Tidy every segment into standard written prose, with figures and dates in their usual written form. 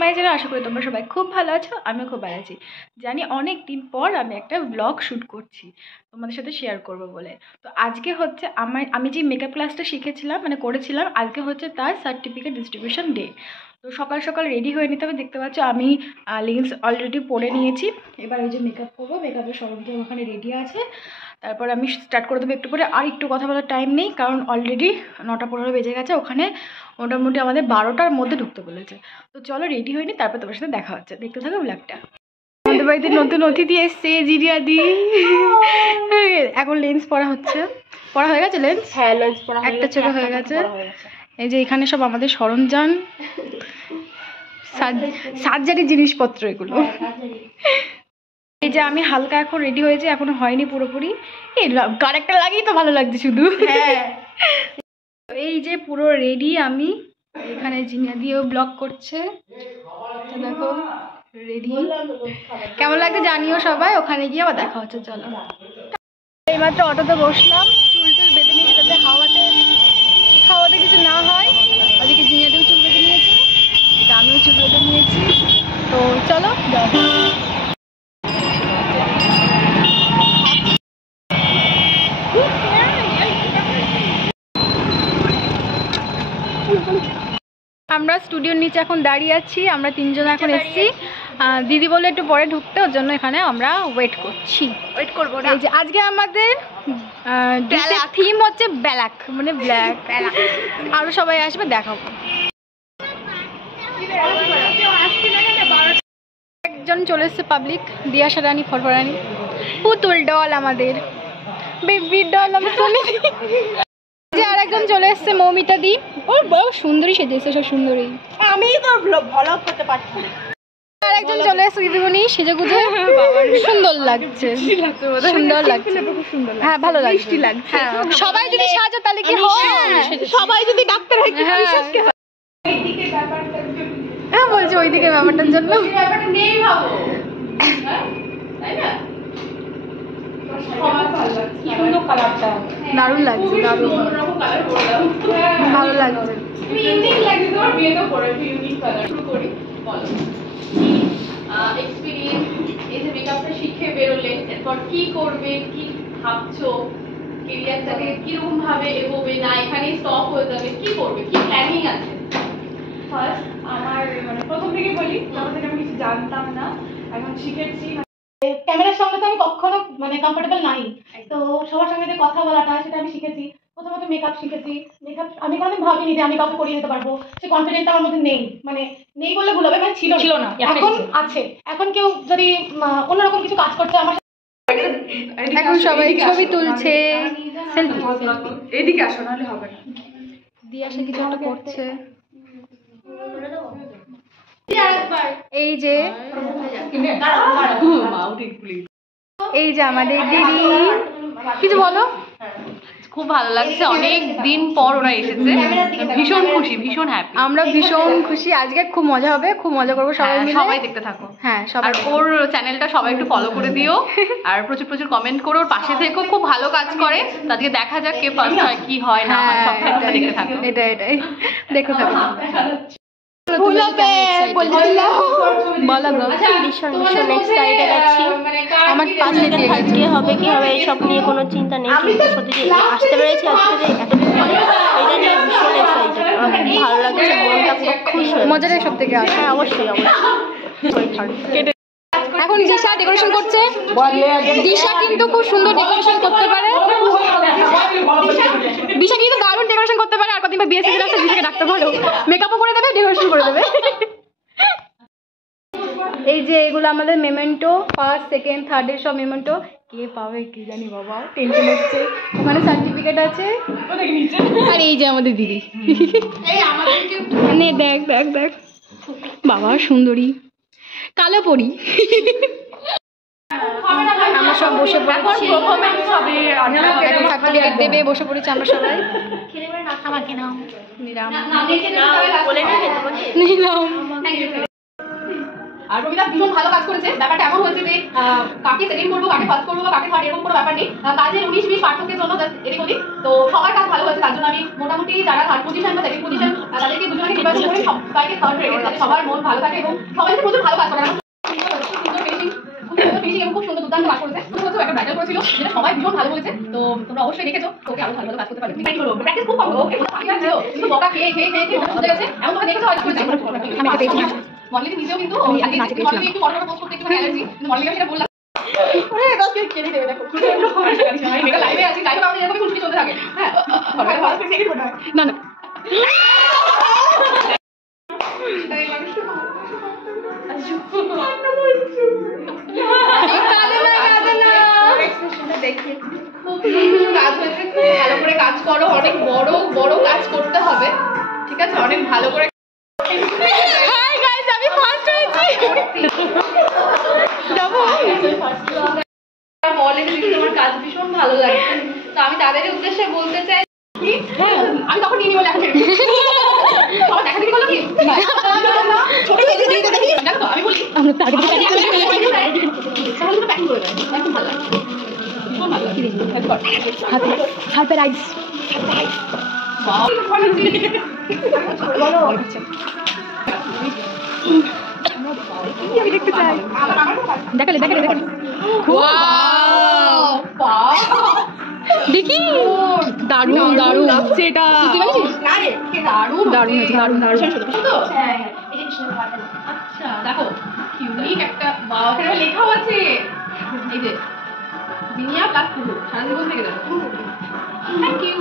My channel. আশা করি তোমরা সবাই খুব ভালো আছো, আমিও খুব ভালো আছি। জানি অনেক দিন পর আমি একটা ব্লগ শ্যুট করছি তোমাদের সাথে শেয়ার করব বলে। তো আজকে হচ্ছে আমি যে মেকআপ ক্লাসটা শিখেছিলাম মানে করেছিলাম, আজকে হচ্ছে তার সার্টিফিকেট ডিস্ট্রিবিউশন ডে। তো সকাল সকাল রেডি হয়ে নিতে হবে। দেখতে পাচ্ছ আমি লেন্স অলরেডি পরে নিয়েছি। এবার ওই যে মেকআপ করবো, মেকআপের সরঞ্জাম ওখানে রেডি আছে। তারপর আমি স্টার্ট করে দেবো একটু করে। আর একটু কথা বলার টাইম নেই, কারণ অলরেডি 9:15 বেজে গেছে। ওখানে মোটামুটি আমাদের 12টার মধ্যে ঢুকতে বলেছে। তো চলো রেডি হয়নি, তারপর তোমার সাথে দেখা হচ্ছে। দেখতে থাকো ব্লগটা। আমাদের বাড়িতে নতুন অতিথি এসছে, জিরিয়াদি। এখন লেন্স পরা হচ্ছে। পরা হয়ে গেছে লেন্স? হ্যাঁ, লেন্স পরা একটা চোখে হয়ে গেছে। এই যে এখানে সব আমাদের সরঞ্জাম, সার্জারি জিনিসপত্র এগুলো। এই যে আমি হালকা এখন রেডি হয়েছে, এখনো হয়নি পুরোপুরি। এই কারেক্টটা লাগিয়ে তো ভালো লাগছে শুধু। হ্যাঁ, এই যে পুরো রেডি আমি। এখানে জিনিয়া দিয়েও ব্লগ করছে, দেখো রেডি। কেমন লাগছে জানিও সবাই। ওখানে গিয়ে আবার দেখা হচ্ছে। চলো, এইমাত্র অটোতে বসলাম, চুল টুল বেঁধে নিয়ে যাতে হাওয়াতে কিছু না হয়। ওদিকে জিনিয়া দিয়েও চুল বেঁধে নিয়েছে, আমিও চুল বেঁধে নিয়েছি। তো চলো আমরা স্টুডিওর নিচে এখন দাঁড়িয়ে আছি। আমরা তিনজন এখন এসেছি। দিদি বলে একটু পরে ঢুকতে, ওর জন্য এখানে আমরা ওয়েট করবো। এই যে আজকে আমাদের থিম হচ্ছে ব্ল্যাক, মানে ব্ল্যাক। আরো সবাই আসবে, দেখাবো। একজন চলে এসছে পাবলিক, দিয়া সারানি ফরফরানি পুতুল ডল, আমাদের বেবি ডল। আমি শুনি যে আর একজন চলে এসছে মৌমিতা দি। ওর বড় সুন্দরী সেজেছে, সব সুন্দরী। আমি তো ভ্লগ করতে পারছি না। আর একজন চলে এসছে দিদিমণি সেজেগুজে, সুন্দর লাগছে, সুন্দর লাগছে। হ্যাঁ, ভালো লাগছে। হ্যাঁ, সবাই যদি সাজে তাহলে কি হয়? সবাই যদি ডাক্তার হয় কি বিশেষকে হয়? হ্যাঁ, বলছি ওইদিকে ব্যাপারটার জন্য নেই ভাবো, তাই না? দারুণ লাগছে, দারুণ ভালো লাগছে। শিখে বেরোলে এরপর কি করবে, কি ভাবছো, কেরিয়ারটাকে কিরকম ভাবে এগোবে, না এখানেই স্টপ হয়ে যাবে, কি করবে, কি প্ল্যানিং আছে? ফার্স্ট আমার মানে প্রথম থেকে বলি, যখন থেকে আমি কিছু জানতাম না, এখন শিখেছি। ক্যামেরার সঙ্গে তো আমি কখনো মানে কমফোর্টেবল নাই, তো সবার সঙ্গে যে কথা বলাটা সেটা আমি শিখেছি। প্রথমত মেকআপ শিখেছি। মেকআপ আমি কোনোদিন ভাবিনি যে আমি কাউকে করিয়ে দিতে পারবো, সে কনফিডেন্সটা আমার মধ্যে নেই। মানে নেই বললে ভুল হবে, মানে ছিল না, এখন আছে। এখন কেউ যদি অন্যরকম কিছু কাজ করছে আমার, এখন সবাই ছবি তুলছে, সেলফি। এদিকে আসো, নাহলে হবে না। দিয়া সে কিছু একটা করছে। এই যে আমাদের দিদি, কিছু বলো। খুব ভালো লাগছে, অনেক দিন পর ওরা এসেছে, ভীষণ খুশি, ভীষণ হ্যাপি। আমরা ভীষণ খুশি, আজকে খুব মজা হবে, খুব মজা করবো সবাই মিলে। সবাই দেখতে থাকো। হ্যাঁ, সবাই। ওর চ্যানেলটা সবাই একটু ফলো করে দিও, আর প্রচুর প্রচুর কমেন্ট করো। ওর পাশে থেকেও, খুব ভালো কাজ করে। তাদেরকে দেখা যাক কে ফার্স্ট হয়, কি হয় না হয়, সব দেখতে থাকো। এটাই দেখতে থাকো। আমার পাশে আজকে হবে কি হবে এইসব নিয়ে কোনো চিন্তা নেই, কিন্তু সত্যি আসতে পেরেছি আজকে এতদিন পরে, এটা নিয়ে ভীষণ এক্সাইটেড। আমার খুব ভালো লাগছে, মনটা খুব খুশি। মজাটাই সব থেকে আসে। হ্যাঁ, অবশ্যই এখন দিশা ডেকোরেশন করছে। দিশা কিন্তু খুব সুন্দর ডেকোরেশন করতে পারে। দিশা কিন্তু দারুণ ডেকোরেশন করতে পারে। আর কদিন বিয়ে সিজন আসছে, দিশাকে ডাকতে পারো, মেকআপও করে দেবে, ডেকোরেশন করে দেবে। এই যে এগুলো আমাদের মেমেন্টো, ফার্স্ট সেকেন্ড থার্ডের সব মেমেন্টো। কে পাবে কি জানি, বাবা টেনশন হচ্ছে। ওখানে সার্টিফিকেট আছে। আর এই যে আমাদের দিদি, দেখ দেখ দেখ, বাবা সুন্দরী, কালো পরি। আমরা সব বসে পড়েছি, সার্টিফিকেট দেবে, বসে পড়েছি আমরা সবাই। আমাকে নাও, নিলাম। আর প্রমিতা ভীষণ ভালো কাজ করেছে। ব্যাপারটা এমন হয়েছে যে কাকে সেকেন্ড করবো, কাকে ফার্স্ট করবো বা কাকে থার্ড এরকম কোনো ব্যাপার নেই। কাজের 19-20 পার্থক্যের জন্য জাস্ট এদিক ওদিক, তো সবার কাজ ভালো হয়েছে। তার জন্য আমি মোটামুটি যারা থার্ড পজিশন বা সেকেন্ড পজিশন তাদেরকে দুজনকে নির্বাচন করে সবাইকে থার্ড রেখেছি, যাতে সবার মন ভালো থাকে এবং সবাই প্রচুর ভালো কাজ করে। খুব সুন্দর দুর্দান্ত কাজ করেছে। একটা ব্যাটেল করেছিল যেটা সবাই ভীষণ ভালো বলেছে, তো তোমরা অবশ্যই দেখেছো। তোকে আরো ভালো ভালো কাজ করতে পারবে। প্র্যাকটিস খুব কম ওকে ছিল, কিন্তু বকা খেয়ে খেয়ে খেয়ে খেয়ে বুঝে গেছে। এমন তোমরা দেখেছো হয়তো আমি এটা পেয়েছি। মডেলিং নিজেও কিন্তু মডেলিং একটু ফটো পোস্ট করতে একটু অ্যালার্জি, কিন্তু মডেলিং সেটা বললাম ওরে দশকে কেটে দেবে। দেখো আমি মেগা লাইভে আছি, লাইভে আমাদের এরকমই খুশি চলতে থাকে। হ্যাঁ না না কাজ হয়েছে, খুব ভালো করে কাজ করো, অনেক বড় বড় কাজ করতে হবে, ঠিক আছে? অনেক ভালো করে। হাই গাইস, আমি ফার্স্ট হয়েছি। যাবো অলরেডি তোমার কাজ ভীষণ ভালো লাগে, তো আমি তাদের উদ্দেশ্যে বলতে চাই কি আমি তখন নিয়ে বলে এখন সবাই দেখা দেখি বলো কি ছোট দেখি দেখো আমি বলি আমরা তো আগে তাহলে তো প্যাকিং করে দেয়, একদম ভালো লাগে। হাতে রাইস আমি দেখতে চাই। দেখালে দেখালে দেখালে দেখি দারুণ দারুণ লাগছে এটা। দারুণ দারুণ দারুণ দারুণ। আচ্ছা দেখো ইউনিক একটা এখানে লেখাও আছে, এই যে দুনিয়া প্লাস পুরো সারা জীবন থেকে যাবে। Thank you.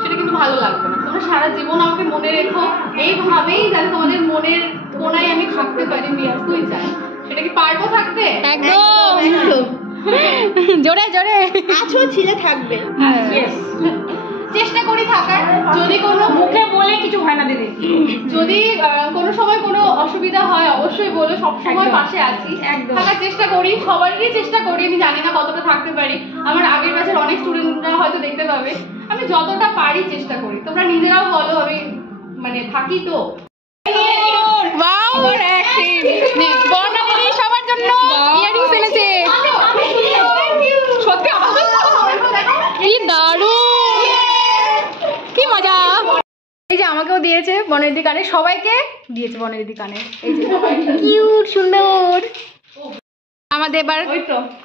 সেটা কিন্তু ভালো লাগবে না, তোমরা সারা জীবন আমাকে মনে রেখো এইভাবেই, যাতে তোমাদের মনের কোনায় আমি থাকতে পারি। তুই চাই সেটা কি পারবো থাকতে? একদম জোরে জোরে আছো ছিলে থাকবে। চেষ্টা করি থাকার, যদি কোনো মুখে বলে কিছু হয় না দিদি, যদি কোনো সময় কোনো অসুবিধা হয় অবশ্যই বলো, সব সময় পাশে আছি, থাকার চেষ্টা করি, সবারই চেষ্টা করি। আমি জানি না কতটা থাকতে পারি, আমার আগের ব্যাচের অনেক স্টুডেন্টরা হয়তো দেখতে পাবে, আমি যতটা পারি চেষ্টা করি। তোমরা নিজেরাও বলো আমি মানে থাকি তো। সবার জন্য ইয়ারিংস এনেছে, সত্যি কি দারুণ, কি মজা। এই যে আমাকেও দিয়েছে বনের দি কানে, সবাইকে দিয়েছে বনের দি কানে। এই যে কিউট সুন্দর। আমাদের এবার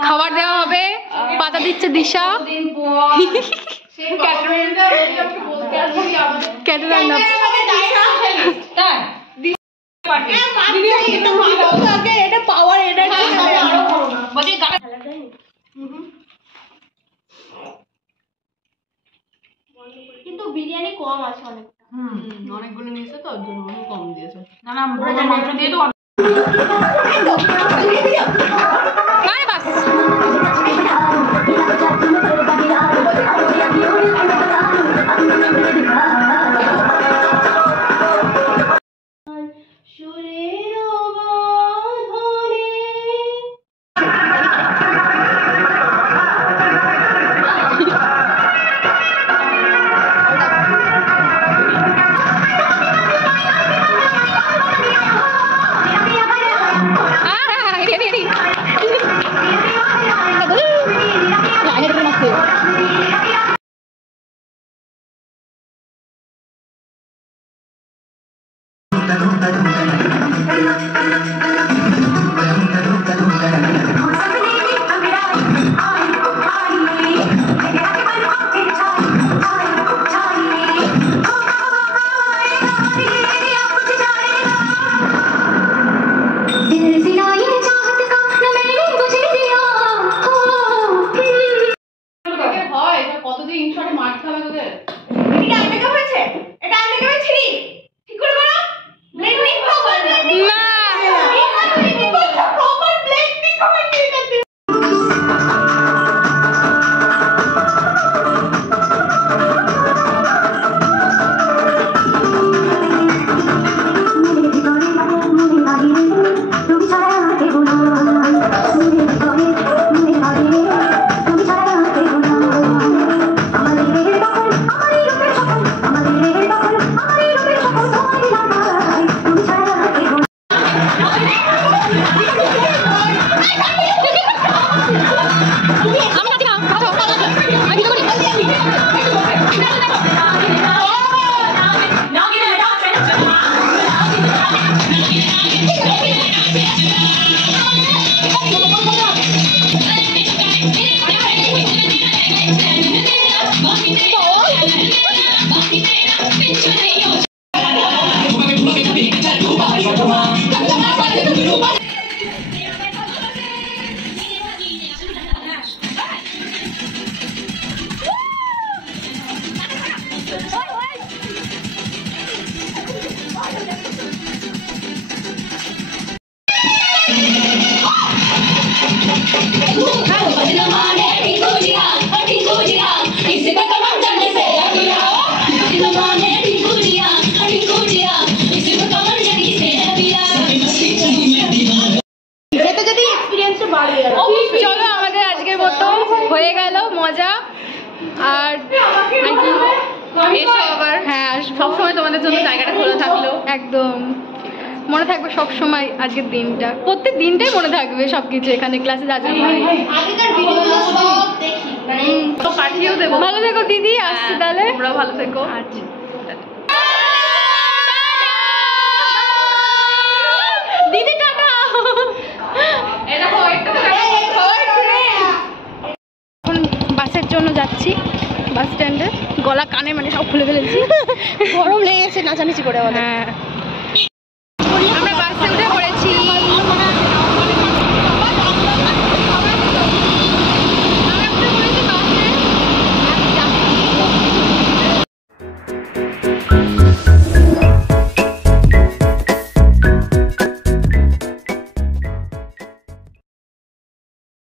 খাবার দেওয়া হবে, পাতা দিচ্ছে দিশা। কিন্তু বিরিয়ানি কম আছে অনেকটা, অনেকগুলো নিয়েছে তো ওর জন্য অনেক কম দিয়েছে। না না মাংস দিয়ে তো চলো আমাদের আজকের মতো হয়ে গেল মজা। আর এসো আবার। হ্যাঁ, সবসময় তোমাদের জন্য জায়গাটা খোলা থাকলো। একদম মনে থাকবে সবসময় আজকের দিনটা, প্রত্যেক দিনটাই মনে থাকবে সবকিছু এখানে ক্লাসে যা যা হয়। পাঠিয়েও দেবো। ভালো থেকো দিদি, আসছি তাহলে। তোমরাও ভালো থেকো। আচ্ছা। দিদি টাটা। এখন বাসের জন্য যাচ্ছি বাস স্ট্যান্ডে। গলা কানে মানে সব খুলে ফেলেছি, গরম লেগে গেছে নাচানাচি করে আমাদের। হ্যাঁ